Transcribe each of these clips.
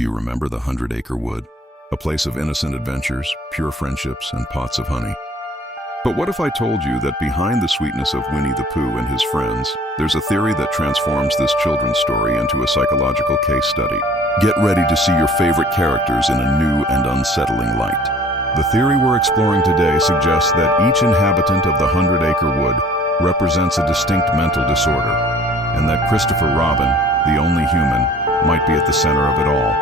Do you remember the 100-Acre Wood? A place of innocent adventures, pure friendships, and pots of honey. But what if I told you that behind the sweetness of Winnie the Pooh and his friends, there's a theory that transforms this children's story into a psychological case study? Get ready to see your favorite characters in a new and unsettling light. The theory we're exploring today suggests that each inhabitant of the 100-Acre Wood represents a distinct mental disorder, and that Christopher Robin, the only human, might be at the center of it all.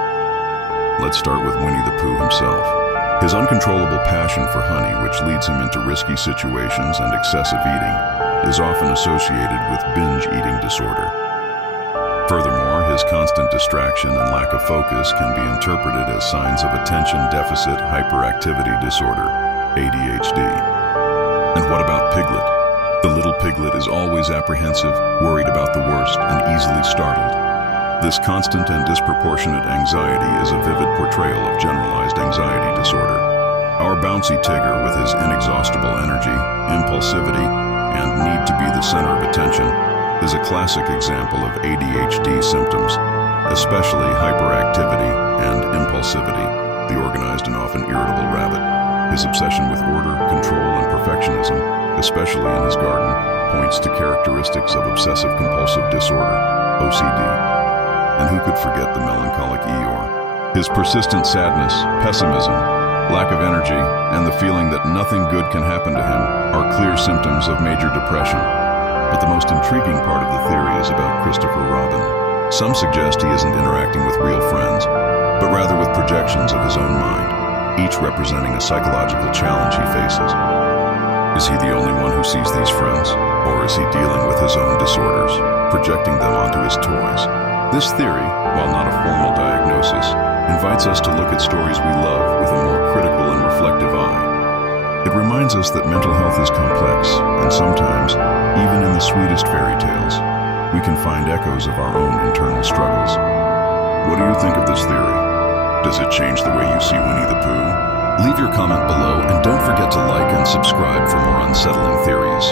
Let's start with Winnie the Pooh himself. His uncontrollable passion for honey, which leads him into risky situations and excessive eating, is often associated with binge eating disorder. Furthermore, his constant distraction and lack of focus can be interpreted as signs of attention deficit hyperactivity disorder, ADHD. And what about Piglet? The little piglet is always apprehensive, worried about the worst, and easily startled. This constant and disproportionate anxiety is a vivid portrayal of generalized anxiety disorder. Our bouncy Tigger, with his inexhaustible energy, impulsivity, and need to be the center of attention, is a classic example of ADHD symptoms, especially hyperactivity and impulsivity, the organized and often irritable rabbit. His obsession with order, control, and perfectionism, especially in his garden, points to characteristics of obsessive-compulsive disorder, OCD. And who could forget the melancholic Eeyore? His persistent sadness, pessimism, lack of energy, and the feeling that nothing good can happen to him are clear symptoms of major depression. But the most intriguing part of the theory is about Christopher Robin. Some suggest he isn't interacting with real friends, but rather with projections of his own mind, each representing a psychological challenge he faces. Is he the only one who sees these friends, or is he dealing with his own disorders, projecting them onto his toys? This theory, while not a formal diagnosis, invites us to look at stories we love with a more critical and reflective eye. It reminds us that mental health is complex, and sometimes, even in the sweetest fairy tales, we can find echoes of our own internal struggles. What do you think of this theory? Does it change the way you see Winnie the Pooh? Leave your comment below and don't forget to like and subscribe for more unsettling theories.